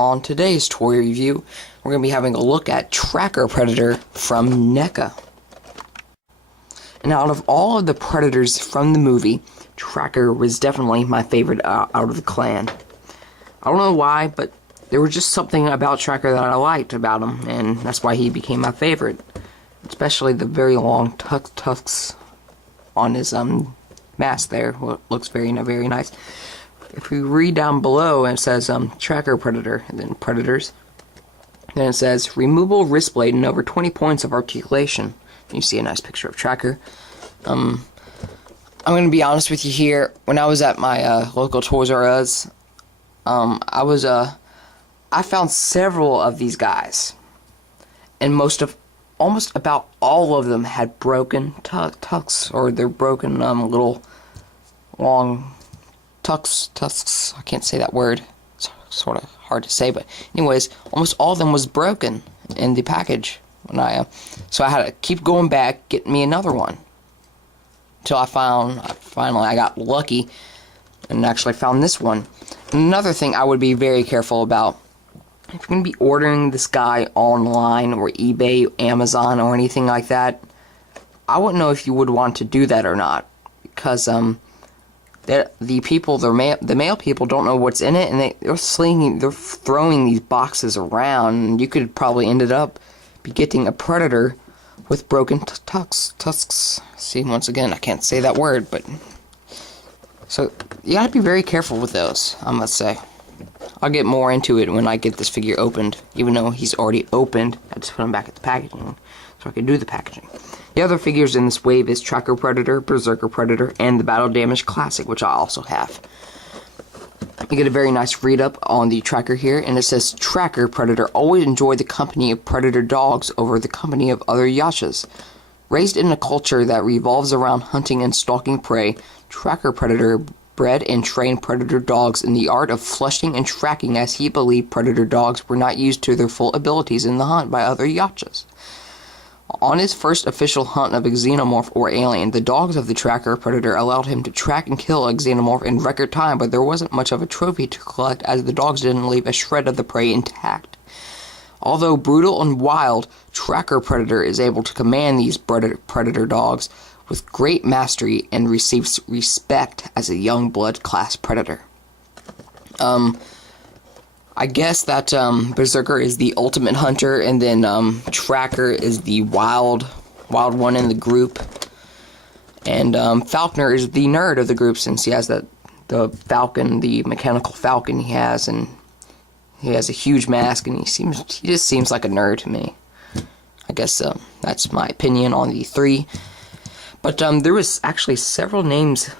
On today's toy review, we're going to be having a look at Tracker Predator from NECA. And out of all of the Predators from the movie, Tracker was definitely my favorite out of the clan. I don't know why, but there was just something about Tracker that I liked about him, and that's why he became my favorite. Especially the very long tusks on his mask there. Looks very nice. If we read down below, it says Tracker Predator, and then Predators. Then it says removable wrist blade and over 20 points of articulation. You see a nice picture of Tracker. I'm going to be honest with you here. When I was at my local Toys R Us, I found several of these guys, and almost about all of them had broken tusks, or they're broken little long tusks. I can't say that word. It's sort of hard to say, but anyways, almost all of them was broken in the package. So I had to keep going back, getting me another one, until I finally got lucky and actually found this one. And another thing I would be very careful about: if you're going to be ordering this guy online or eBay, Amazon, or anything like that, I wouldn't know if you would want to do that or not, because the male people don't know what's in it, and they're throwing these boxes around, and you could probably ended up be getting a predator with broken tusks. See, once again, I can't say that word, but so you gotta be very careful with those, I must say. I'll get more into it when I get this figure opened. Even though he's already opened, I just put him back at the packaging so I can do the packaging. The other figures in this wave is Tracker Predator, Berserker Predator, and the Battle Damage Classic, which I also have. You get a very nice read-up on the Tracker here, and it says, Tracker Predator always enjoyed the company of predator dogs over the company of other Yashas. Raised in a culture that revolves around hunting and stalking prey, Tracker Predator bred and trained predator dogs in the art of flushing and tracking, as he believed predator dogs were not used to their full abilities in the hunt by other Yachas. On his first official hunt of a xenomorph or alien, the dogs of the Tracker Predator allowed him to track and kill a xenomorph in record time, but there wasn't much of a trophy to collect, as the dogs didn't leave a shred of the prey intact. Although brutal and wild, Tracker Predator is able to command these predator dogs with great mastery and receives respect as a young blood class predator. I guess that Berserker is the ultimate hunter, and then Tracker is the wild one in the group, and Falconer is the nerd of the group, since he has the falcon, the mechanical falcon he has, and he has a huge mask, and he just seems like a nerd to me. I guess that's my opinion on the three. But there was actually several names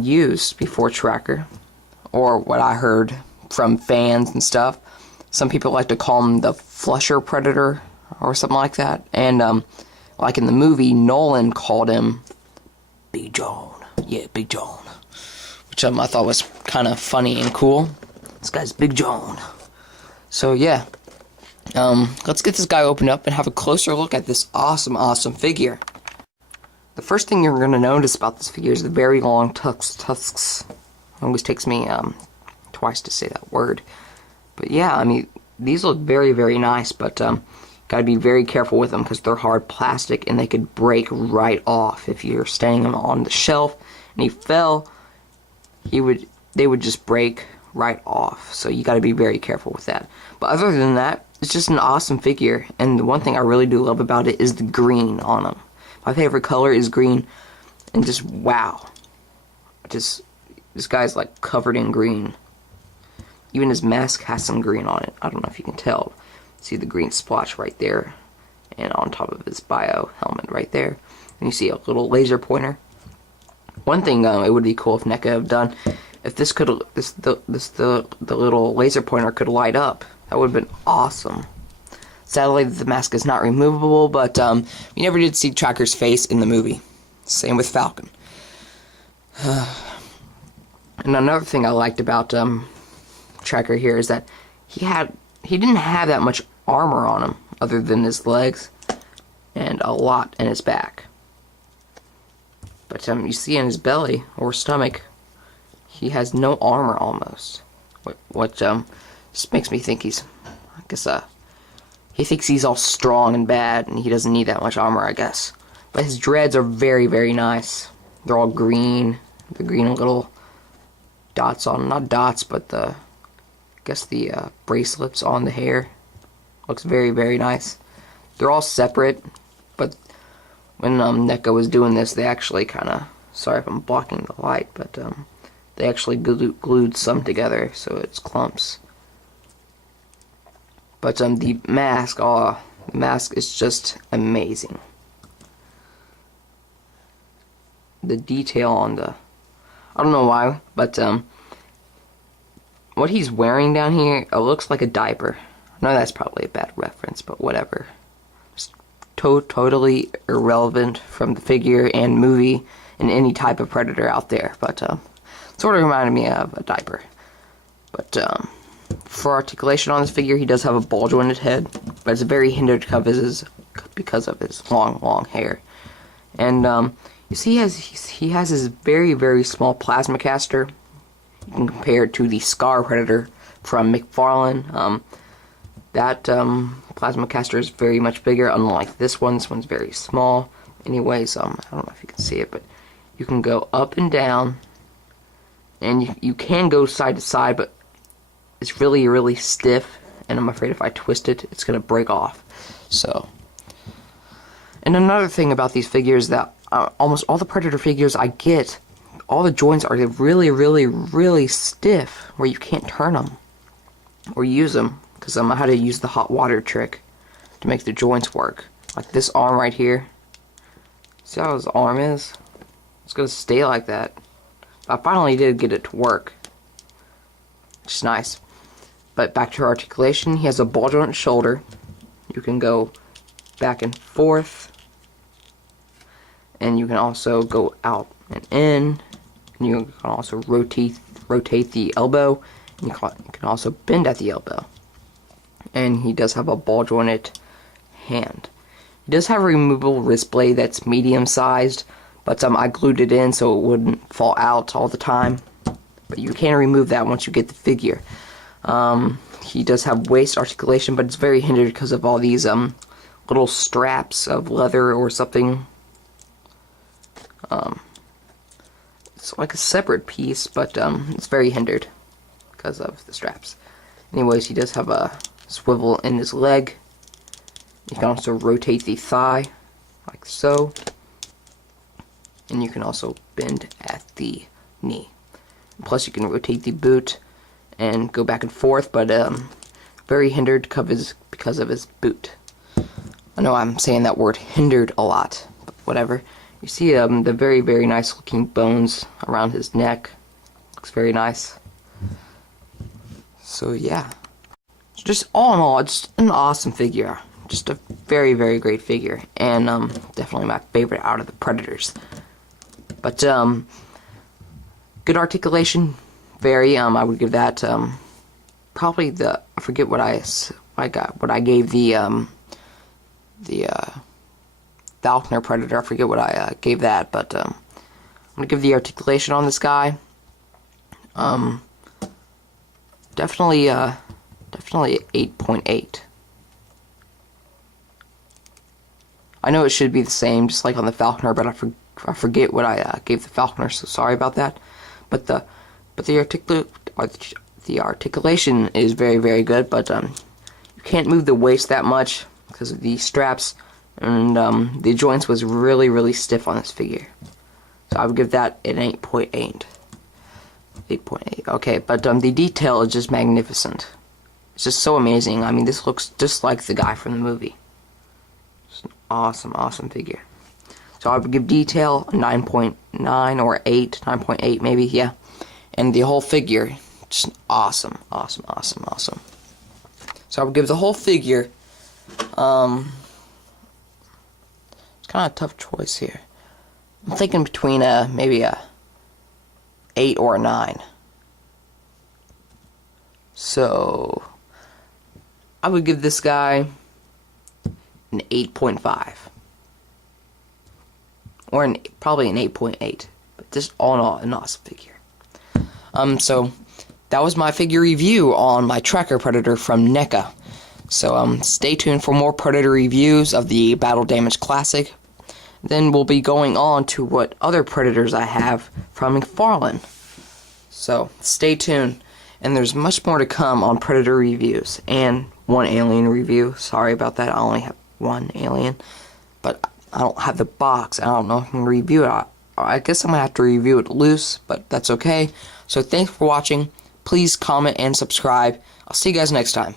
used before Tracker, or what I heard from fans and stuff. Some people like to call him the Flusher Predator or something like that. And like in the movie, Nolan called him Big John. Yeah, Big John. Which I thought was kind of funny and cool. This guy's Big John. So yeah, let's get this guy opened up and have a closer look at this awesome figure. The first thing you're going to notice about this figure is the very long tusks. It always takes me twice to say that word. But yeah, I mean, these look very nice, but gotta be very careful with them, because they're hard plastic and they could break right off if you're staying them on the shelf and he fell. They would just break right off, so you gotta be very careful with that. But other than that, it's just an awesome figure, and the one thing I really do love about it is the green on him. My favorite color is green, and just wow, this guy's like covered in green. Even his mask has some green on it. I don't know if you can tell. See the green splotch right there, and on top of his bio helmet right there. And you see a little laser pointer. One thing it would be cool if NECA have done, if the little laser pointer could light up. That would have been awesome. Sadly, the mask is not removable, but we never did see Tracker's face in the movie. Same with Falcon. And another thing I liked about Tracker here is that he didn't have that much armor on him, other than his legs and a lot in his back. But you see in his belly or stomach, he has no armor almost. What Just makes me think he's, I guess, he thinks he's all strong and bad, and he doesn't need that much armor, I guess. But his dreads are very, very nice. They're all green. The green little dots on, not dots, but I guess the bracelets on the hair. Looks very, very nice. They're all separate, but when NECA was doing this, they actually kind of, sorry if I'm blocking the light, but they actually glued some together, so it's clumps. But the mask, the mask is just amazing. The detail on the, I don't know why, but what he's wearing down here, it looks like a diaper. I know that's probably a bad reference, but whatever. Just totally irrelevant from the figure and movie and any type of Predator out there, but sort of reminded me of a diaper. But for articulation on this figure, he does have a ball jointed head, but it's very hindered because of his long hair. And you see, he has his very, very small plasma caster. You can compare it to the Scar Predator from McFarlane. That plasma caster is very much bigger, unlike this one. This one's very small. Anyways, I don't know if you can see it, but you can go up and down, and you can go side to side, but it's really, really stiff, and I'm afraid if I twist it, it's going to break off. So, and another thing about these figures that almost all the Predator figures I get, all the joints are really, really, really stiff, where you can't turn them or use them, because I had to use the hot water trick to make the joints work. Like this arm right here. See how his arm is? It's going to stay like that. But I finally did get it to work, which is nice. But back to articulation, he has a ball joint shoulder. You can go back and forth, and you can also go out and in, and you can also rotate the elbow, and you can also bend at the elbow. And he does have a ball jointed hand. He does have a removable wrist blade that's medium sized, but I glued it in so it wouldn't fall out all the time. But you can remove that once you get the figure. He does have waist articulation, but it's very hindered because of all these little straps of leather or something. It's like a separate piece, but it's very hindered because of the straps. Anyways, he does have a swivel in his leg. You can also rotate the thigh, like so. And you can also bend at the knee. Plus, you can rotate the boot and go back and forth, but very hindered because of his boot. I know I'm saying that word hindered a lot, but whatever. You see the very, very nice looking bones around his neck. Looks very nice. So yeah. Just all in all, it's an awesome figure. Just a very, very great figure. And definitely my favorite out of the Predators. But good articulation. Very, I would give that probably I forget what I gave the Falconer Predator. I forget what I gave that, but I'm gonna give the articulation on this guy. Definitely 8.8. I know it should be the same, just like on the Falconer, but I forget what I gave the Falconer, so sorry about that. But the articulation is very, very good, but you can't move the waist that much because of the straps, and the joints was really, really stiff on this figure. So I would give that an 8.8. 8.8. Okay, but the detail is just magnificent. It's just so amazing. I mean, this looks just like the guy from the movie. It's an awesome, awesome figure. So I would give detail a 9.9 or 8, 9.8 maybe, yeah. And the whole figure, just awesome, awesome, awesome, awesome. So I would give the whole figure, it's kind of a tough choice here. I'm thinking between maybe a 8 or a 9. So I would give this guy an 8.5. Or probably an 8.8. But just all in all, an awesome figure. So that was my figure review on my Tracker Predator from NECA. So stay tuned for more Predator reviews of the Battle Damage Classic. Then we'll be going on to what other Predators I have from McFarlane. So stay tuned, and there's much more to come on Predator reviews, and one Alien review. Sorry about that, I only have one Alien, but I don't have the box. I don't know if I'm going to review it. I guess I'm going to have to review it loose, but that's okay. So thanks for watching. Please comment and subscribe. I'll see you guys next time.